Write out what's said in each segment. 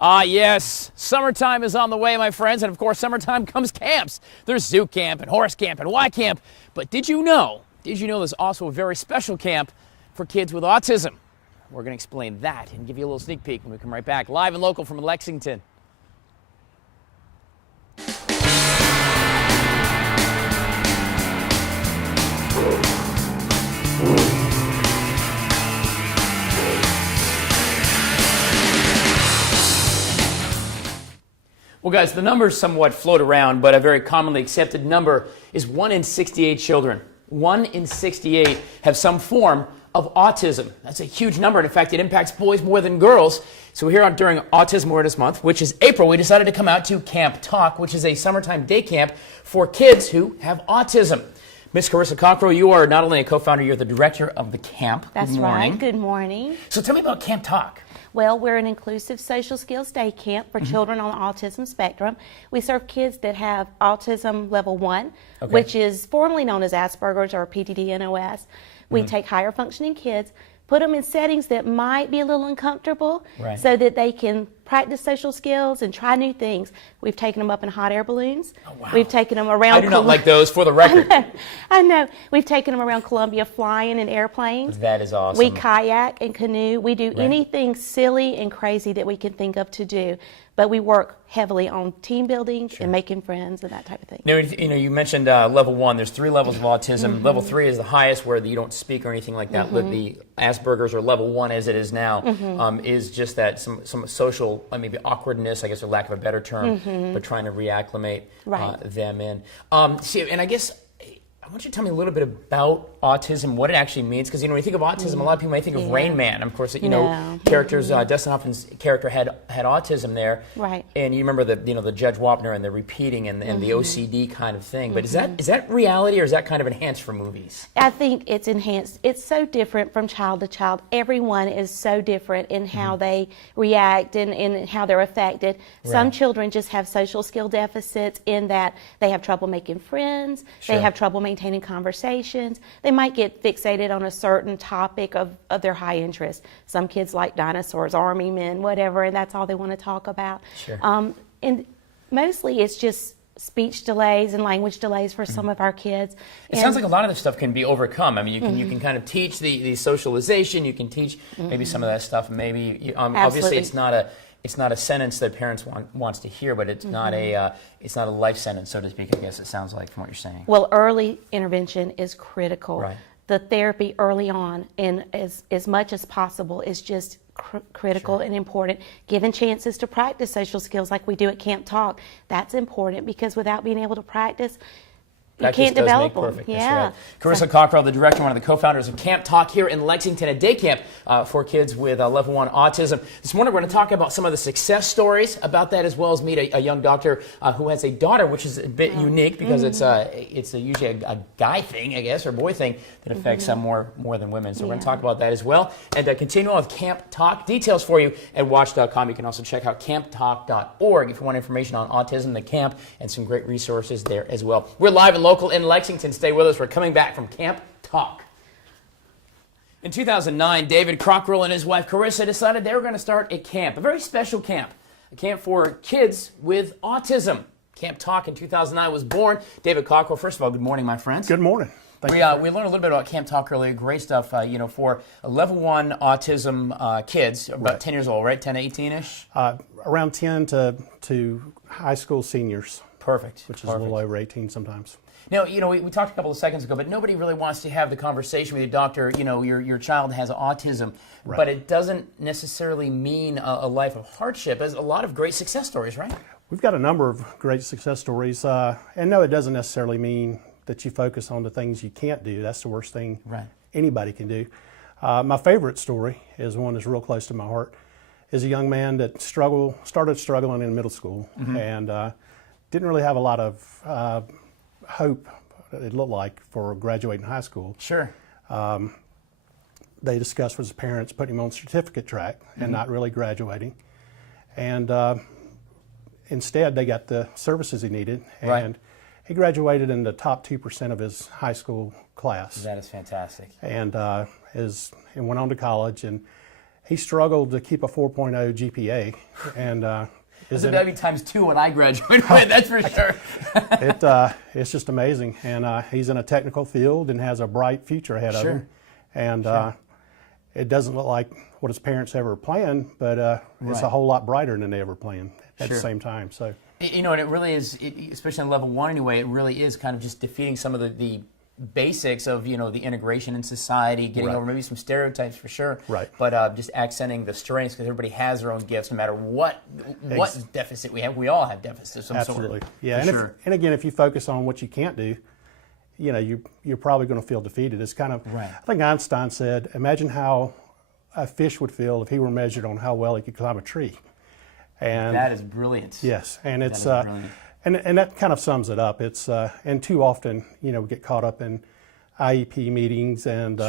Ah, yes, summertime is on the way, my friends, and of course, summertime comes camps. There's zoo camp and horse camp and Y camp, but did you know there's also a very special camp for kids with autism? We're going to explain that and give you a little sneak peek when we come right back, live and local from Lexington. Well, guys, the numbers somewhat float around, but a very commonly accepted number is 1 in 68 children. 1 in 68 have some form of autism. That's a huge number, and in fact, it impacts boys more than girls. So here during Autism Awareness Month, which is April, we decided to come out to Camp Talk, which is a summertime day camp for kids who have autism. Miss Carissa Cockrell, you are not only a co-founder, you're the director of the camp. That's Good morning. right. Good morning. So tell me about Camp Talk. Well, we're an inclusive social skills day camp for children on the autism spectrum. We serve kids that have autism level 1, which is formerly known as Asperger's or PDD-NOS. We take higher functioning kids, put them in settings that might be a little uncomfortable so that they can practice social skills and try new things. We've taken them up in hot air balloons. Oh, wow. We've taken them around. I do not like those, for the record. I know. We've taken them around Columbia flying in airplanes. That is awesome. We kayak and canoe. We do anything silly and crazy that we can think of to do. But we work heavily on team building and making friends and that type of thing. Now, you mentioned level 1. There's 3 levels of autism. Level 3 is the highest, where you don't speak or anything like that. The Asperger's, or level 1 as it is now, is just that some social, maybe awkwardness, I guess, for lack of a better term, but trying to reacclimate them in. And I guess I want you to tell me a little bit about autism, what it actually means, because when you think of autism, a lot of people may think of Rain Man. Of course, characters. Dustin Hoffman's character had autism there, and you remember the Judge Wapner and the repeating and the OCD kind of thing. But is that reality, or is that kind of enhanced for movies? I think it's enhanced. It's so different from child to child. Everyone is so different in how they react and how they're affected. Some children just have social skill deficits in that they have trouble making friends, they have trouble maintaining conversations. They might get fixated on a certain topic of their high interest. Some kids like dinosaurs, army men, whatever, and that's all they want to talk about. And mostly it's just speech delays and language delays for some of our kids. It sounds like a lot of this stuff can be overcome. I mean, you can kind of teach the socialization. You can teach maybe some of that stuff. Maybe obviously it's not a sentence that parents wants to hear, but it's not a life sentence, so to speak, I guess it sounds like, from what you're saying. Well, early intervention is critical. The therapy early on, and as much as possible, is just critical and important. Given chances to practice social skills like we do at Camp Talk, that's important, because without being able to practice, you can't develop them. Perfect. Right. Carissa Cockrell, the director, one of the co-founders of Camp Talk here in Lexington, a day camp for kids with level 1 autism. This morning we're going to talk about some of the success stories about that, as well as meet a young doctor who has a daughter, which is a bit unique, because it's usually a guy thing, I guess, or boy thing that affects more than women. So we're going to talk about that as well. And continue on with Camp Talk. Details for you at WACH.com. You can also check out camptalk.org if you want information on autism, the camp, and some great resources there as well. We're live and local in Lexington. Stay with us. We're coming back from Camp Talk. In 2009, David Cockrell and his wife Carissa decided they were going to start a camp, a very special camp, a camp for kids with autism. Camp Talk in 2009 was born. David Cockrell, first of all, good morning, my friends. Good morning. We learned a little bit about Camp Talk earlier. Great stuff, for level 1 autism kids, about 10 years old, right? 10 to 18-ish? Around 10 to high school seniors. Perfect. Which is a little over 18 sometimes. Now, we talked a couple of seconds ago, but nobody really wants to have the conversation with your doctor, your child has autism, but it doesn't necessarily mean a life of hardship. There's a lot of great success stories, right? We've got a number of great success stories, and no, it doesn't necessarily mean that you focus on the things you can't do. That's the worst thing anybody can do. My favorite story is one that's real close to my heart, is a young man that started struggling in middle school and didn't really have a lot of hope, it looked like, for graduating high school. Sure. They discussed with his parents putting him on certificate track and not really graduating. And instead, they got the services he needed. And he graduated in the top 2% of his high school class. That is fantastic. And went on to college. And he struggled to keep a 4.0 GPA, and That'd be times 2 when I graduated with, that's for sure. It's just amazing, and he's in a technical field and has a bright future ahead of him, and it doesn't look like what his parents ever planned, but it's a whole lot brighter than they ever planned at the same time. So, you know, and it really is, especially on level 1 anyway, it really is kind of just defeating some of the basics of, you know, the integration in society, getting over maybe some stereotypes for sure, but just accenting the strengths, because everybody has their own gifts no matter what deficit we have. We all have deficits of some Absolutely. sort. Yeah, and again, if you focus on what you can't do, you know, you're probably going to feel defeated. It's kind of, I think Einstein said, imagine how a fish would feel if he were measured on how well he could climb a tree. And that is brilliant. Yes, and it's and that kind of sums it up. It's and too often, you know, we get caught up in IEP meetings and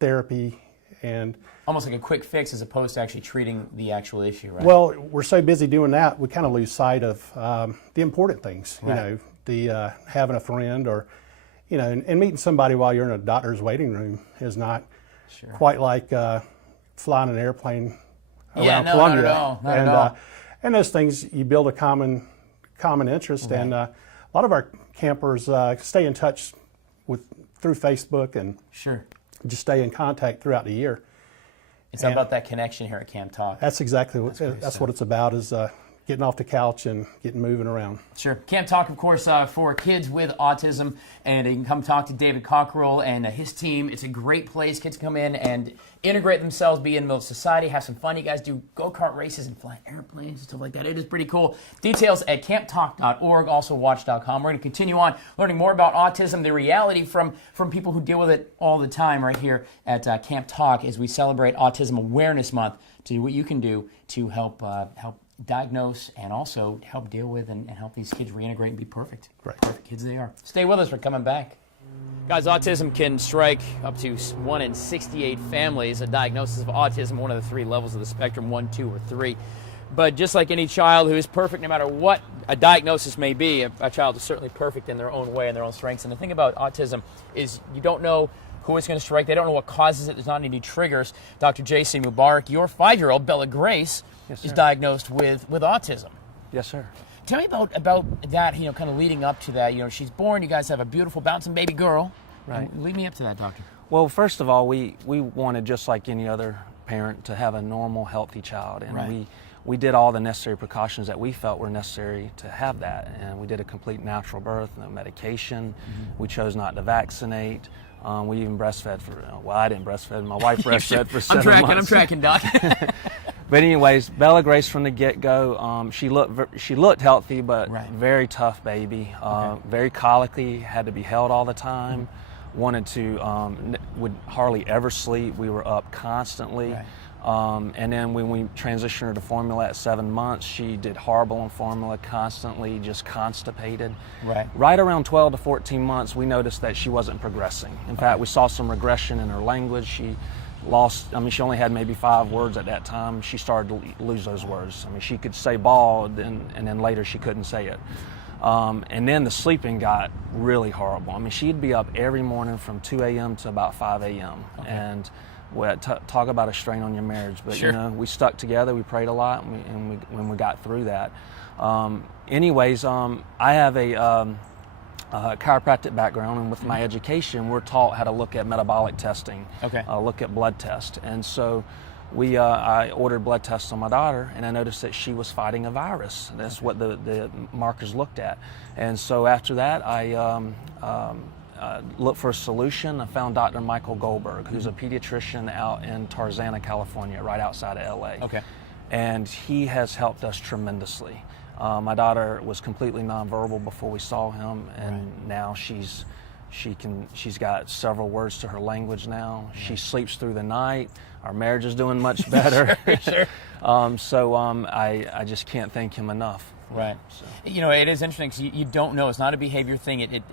therapy and almost like a quick fix as opposed to actually treating the actual issue, right? Well, we're so busy doing that, we kind of lose sight of the important things. You know, the having a friend, or you know, and meeting somebody while you're in a doctor's waiting room is not quite like flying an airplane around Columbia. Not at all. Not at all. And those things, you build a common interest, and a lot of our campers stay in touch through Facebook and just stay in contact throughout the year. It's about that connection here at Camp Talk. That's exactly that's what it's about, is getting off the couch and getting moving around. Sure. Camp Talk, of course, for kids with autism, and you can come talk to David Cockrell and his team. It's a great place. Kids come in and integrate themselves, be in the middle of society, have some fun. You guys do go-kart races and fly airplanes and stuff like that. It is pretty cool. Details at camptalk.org, also watch.com. We're going to continue on learning more about autism, the reality from people who deal with it all the time right here at Camp Talk as we celebrate Autism Awareness Month, to do what you can do to help diagnose and also help deal with and help these kids reintegrate and be perfect. Perfect kids they are. Stay with us. We're coming back. Guys, autism can strike up to 1 in 68 families. A diagnosis of autism, one of the 3 levels of the spectrum, 1, 2, or 3. But just like any child who is perfect, no matter what a diagnosis may be, a child is certainly perfect in their own way and their own strengths. And the thing about autism is you don't know who it's going to strike. They don't know what causes it. There's not any triggers. Dr. J.C. Mubarak, your 5-year-old, Bella Grace, is diagnosed with autism. Yes, sir. Tell me about that, you know, kind of leading up to that. You know, she's born, you guys have a beautiful, bouncing baby girl. Right. Lead me up to that, doctor. Well, first of all, we wanted, just like any other parent, to have a normal, healthy child. And we did all the necessary precautions that we felt were necessary to have that. And we did a complete natural birth, no medication. We chose not to vaccinate. We even breastfed I didn't breastfeed. My wife breastfed for 7 months. I'm tracking, Doc. But anyways, Bella Grace from the get-go, she looked healthy, but very tough baby. Very colicky, had to be held all the time. Wanted to, would hardly ever sleep. We were up constantly. And then when we transitioned her to formula at 7 months, she did horrible on formula, constantly just constipated. Right around 12 to 14 months, we noticed that she wasn't progressing. In fact, we saw some regression in her language. She she only had maybe 5 words at that time. She started to lose those words. I mean, she could say ball, and then later she couldn't say it. And then the sleeping got really horrible. I mean, she'd be up every morning from 2 a.m. to about 5 a.m. And talk about a strain on your marriage. But, you know, we stuck together, we prayed a lot, and we got through that. Anyways, I have a chiropractic background, and with my education, we're taught how to look at metabolic testing, look at blood tests. And so I ordered blood tests on my daughter, and I noticed that she was fighting a virus. That's what the markers looked at. And so after that, I looked for a solution. I found Dr. Michael Goldberg, who's a pediatrician out in Tarzana, California, right outside of LA. And he has helped us tremendously. My daughter was completely nonverbal before we saw him, and now she's got several words to her language now. She sleeps through the night. Our marriage is doing much better. I just can't thank him enough. So. You know, it is interesting because you don't know. It's not a behavior thing.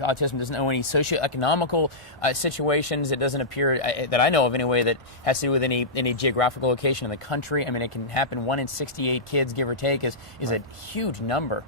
Autism doesn't know any socioeconomical situations. It doesn't appear, that I know of anyway, that has to do with any geographical location in the country. I mean, it can happen. 1 in 68 kids, give or take, is a huge number.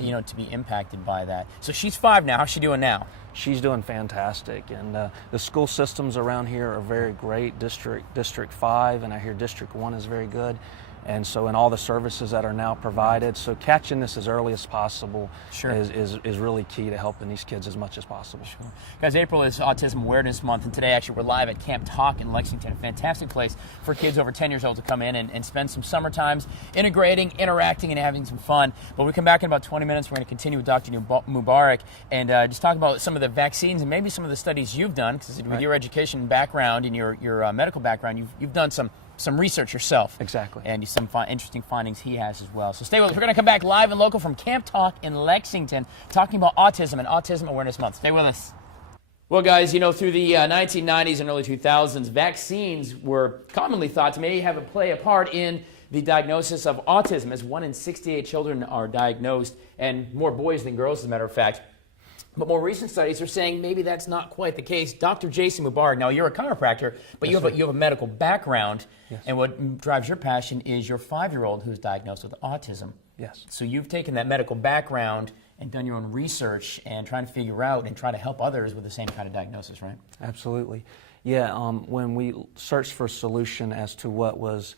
you know, to be impacted by that. So she's 5 now. How's she doing now? She's doing fantastic, and the school systems around here are very great. District 5, and I hear District 1 is very good. And so, in all the services that are now provided, so catching this as early as possible is really key to helping these kids as much as possible. Sure. Guys, April is Autism Awareness Month, and today actually we're live at Camp t.a.l.k. in Lexington, a fantastic place for kids over 10 years old to come in and spend some summer times integrating, interacting, and having some fun. But we come back in about 20 minutes. We're going to continue with Dr. Mubarak and just talk about some of the vaccines and maybe some of the studies you've done, because with your education background and your medical background, you've done some research yourself. Exactly. And some interesting findings he has as well. So stay with us. We're going to come back live and local from Camp t.a.l.k. in Lexington, talking about autism and Autism Awareness Month. Stay with us. Well, guys, you know, through the 1990s and early 2000s, vaccines were commonly thought to maybe play a part in the diagnosis of autism, as 1 in 68 children are diagnosed, and more boys than girls, as a matter of fact. But more recent studies are saying maybe that's not quite the case. Dr. Jason Mubarak, now you're a chiropractor, but you have a medical background, and what drives your passion is your 5-year-old who's diagnosed with autism. Yes. So you've taken that medical background and done your own research and trying to figure out and try to help others with the same kind of diagnosis, right? Absolutely. Yeah, when we searched for a solution as to what was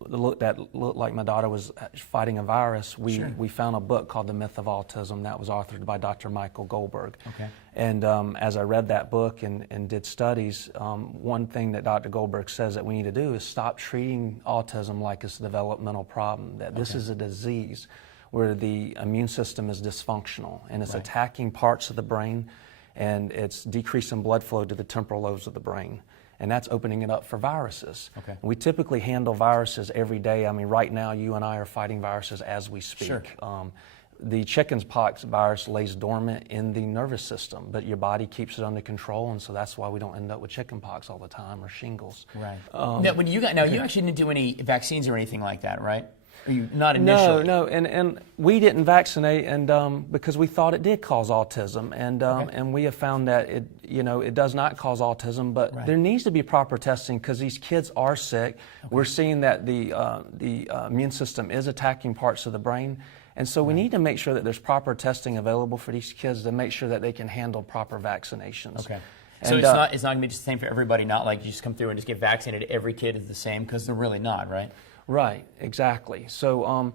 looked like my daughter was fighting a virus, we found a book called The Myth of Autism that was authored by Dr. Michael Goldberg. Okay. And as I read that book and did studies, one thing that Dr. Goldberg says that we need to do is stop treating autism like it's a developmental problem, that this is a disease where the immune system is dysfunctional and it's attacking parts of the brain, and it's decreasing blood flow to the temporal lobes of the brain. And that's opening it up for viruses. Okay. We typically handle viruses every day. I mean, right now, you and I are fighting viruses as we speak. Sure. The chickenpox virus lays dormant in the nervous system, but your body keeps it under control, and so that's why we don't end up with chickenpox all the time or shingles. Right. Now, you actually didn't do any vaccines or anything like that, right? Or you, not initially? No, and we didn't vaccinate, and because we thought it did cause autism, and we have found that it does not cause autism, but there needs to be proper testing because these kids are sick. We're seeing that the immune system is attacking parts of the brain, and so we need to make sure that there's proper testing available for these kids to make sure that they can handle proper vaccinations. Okay. So it's not going to be just the same for everybody, not like you just come through and just get vaccinated, every kid is the same, because they're really not, right? Right, exactly. So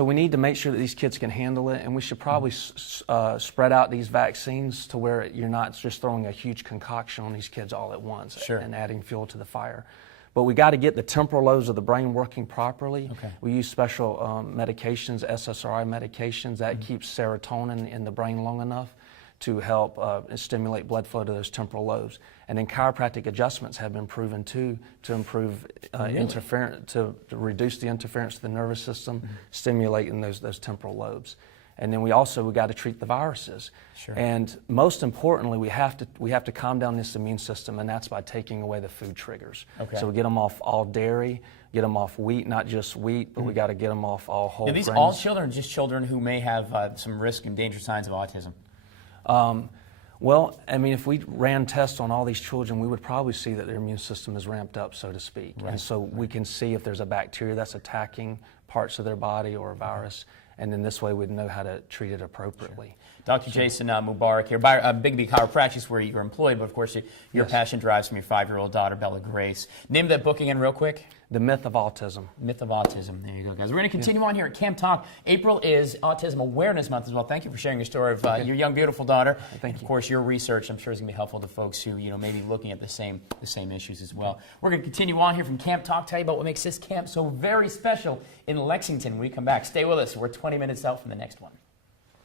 we need to make sure that these kids can handle it, and we should probably spread out these vaccines to where you're not just throwing a huge concoction on these kids all at once and adding fuel to the fire. But we got to get the temporal lobes of the brain working properly. Okay. We use special medications, SSRI medications, that keeps serotonin in the brain long enough to help stimulate blood flow to those temporal lobes. And then chiropractic adjustments have been proven too to improve interference, to reduce the interference to the nervous system, stimulating those temporal lobes. And then we got to treat the viruses. Sure. And most importantly, we have to calm down this immune system, and that's by taking away the food triggers. Okay. So we get them off all dairy, get them off wheat, not just wheat, but we got to get them off all whole grains. Are these all children, or just children who may have some risk and danger signs of autism? Well, I mean, if we ran tests on all these children, we would probably see that their immune system is ramped up, so to speak. Right. And so we can see if there's a bacteria that's attacking parts of their body or a virus, and then this way we'd know how to treat it appropriately. Sure. Dr. Jason Mubarak here, Bigby Chiropractic, where you're employed, but of course your passion drives from your 5-year-old daughter, Bella Grace. Name of that book again real quick. The Myth of Autism. Myth of Autism. There you go, guys. We're going to continue on here at Camp t.a.l.k. April is Autism Awareness Month as well. Thank you for sharing your story of your young, beautiful daughter. Thank you. Of course, your research, I'm sure, is going to be helpful to folks who may be looking at the same issues as well. We're going to continue on here from Camp t.a.l.k. Tell you about what makes this camp so very special in Lexington when we come back. Stay with us. We're 20 minutes out from the next one.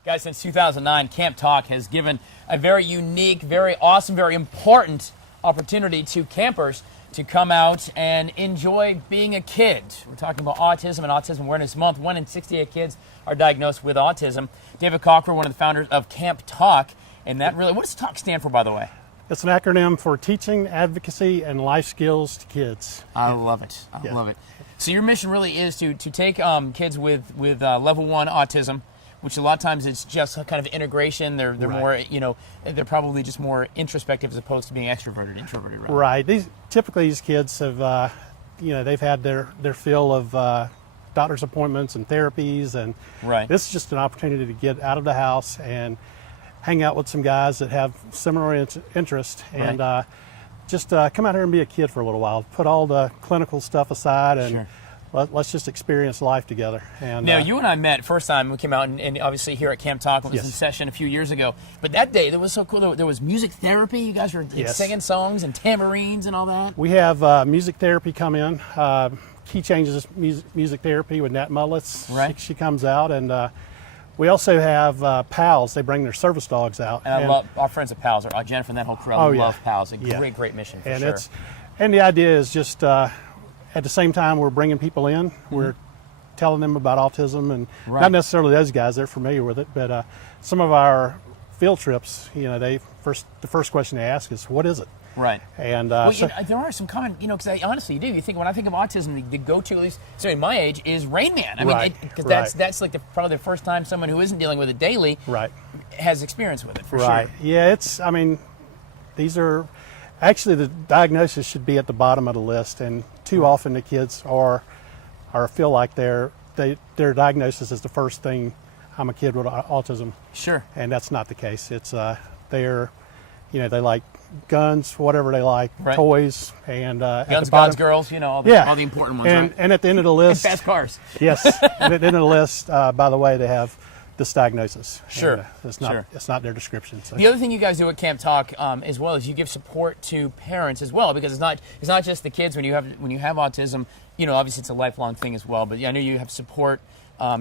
Guys, since 2009, Camp t.a.l.k. has given a very unique, very awesome, very important opportunity to campers to come out and enjoy being a kid. We're talking about autism and Autism Awareness Month. 1 in 68 kids are diagnosed with autism. David Cockrow, one of the founders of Camp t.a.l.k. And that really, what does t.a.l.k. stand for, by the way? It's an acronym for Teaching, Advocacy, and Life Skills to Kids. I love it. I love it. So your mission really is to take kids with level 1 autism, which a lot of times it's just a kind of integration. They're more, they're probably just more introspective as opposed to being introverted, right? Right. Typically these kids have, they've had their fill of doctor's appointments and therapies, and this is just an opportunity to get out of the house and hang out with some guys that have similar interest, and just come out here and be a kid for a little while. Put all the clinical stuff aside, and let's just experience life together. And now, you and I met first time we came out, and obviously here at Camp Talk, it was in session a few years ago. But that day, that was so cool. There was music therapy. You guys were singing songs and tambourines and all that. We have music therapy come in. Key Changes music therapy with Nat Mullets. She comes out, and we also have pals. They bring their service dogs out. And I love our friends at Pals, or Jennifer and that whole crew. I love Pals. A great mission for sure. And the idea is just at the same time we're bringing people in, we're telling them about autism, and not necessarily those guys, they're familiar with it, but some of our field trips, you know, the first question they ask is, what is it? Right. And well, there are some common, you know, because honestly, you do. You think, when I think of autism, the go-to, at least certainly my age, is Rain Man. I mean, because that's like probably the first time someone who isn't dealing with it daily has experience with it, for sure. Yeah, I mean, these are, actually the diagnosis should be at the bottom of the list, and too often the kids feel like their diagnosis is the first thing. I'm a kid with autism. Sure. And that's not the case. It's they're, you know, they like guns, whatever they like, toys, and guns, gods, girls, you know, all the important ones. And at the end of the list, and fast cars. Yes. And at the end of the list, by the way, they have this diagnosis. Sure. And, it's not their description. So. The other thing you guys do at Camp Talk as well is you give support to parents as well, because it's not just the kids when you have autism. You know, obviously it's a lifelong thing as well. But I know you have support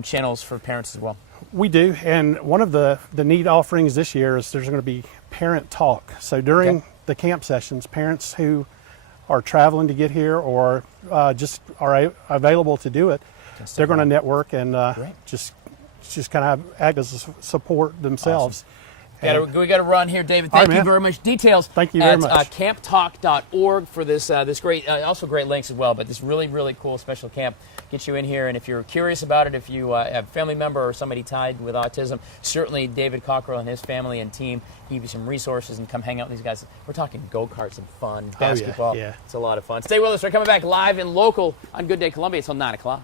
channels for parents as well. We do, and one of the neat offerings this year is there's going to be parent talk. So during the camp sessions, parents who are traveling to get here or just are available to do it, they're going to network and just kind of act as a support themselves. Awesome. We got to run here, David. Thank you very much. Details. Thank you very much. camptalk.org for this great, also great links as well. But this really, really cool special camp gets you in here. And if you're curious about it, if you have a family member or somebody tied with autism, certainly David Cockrell and his family and team give you some resources and come hang out with these guys. We're talking go-karts and fun, basketball. It's a lot of fun. Stay with us. We're coming back live and local on Good Day Columbia until 9 o'clock.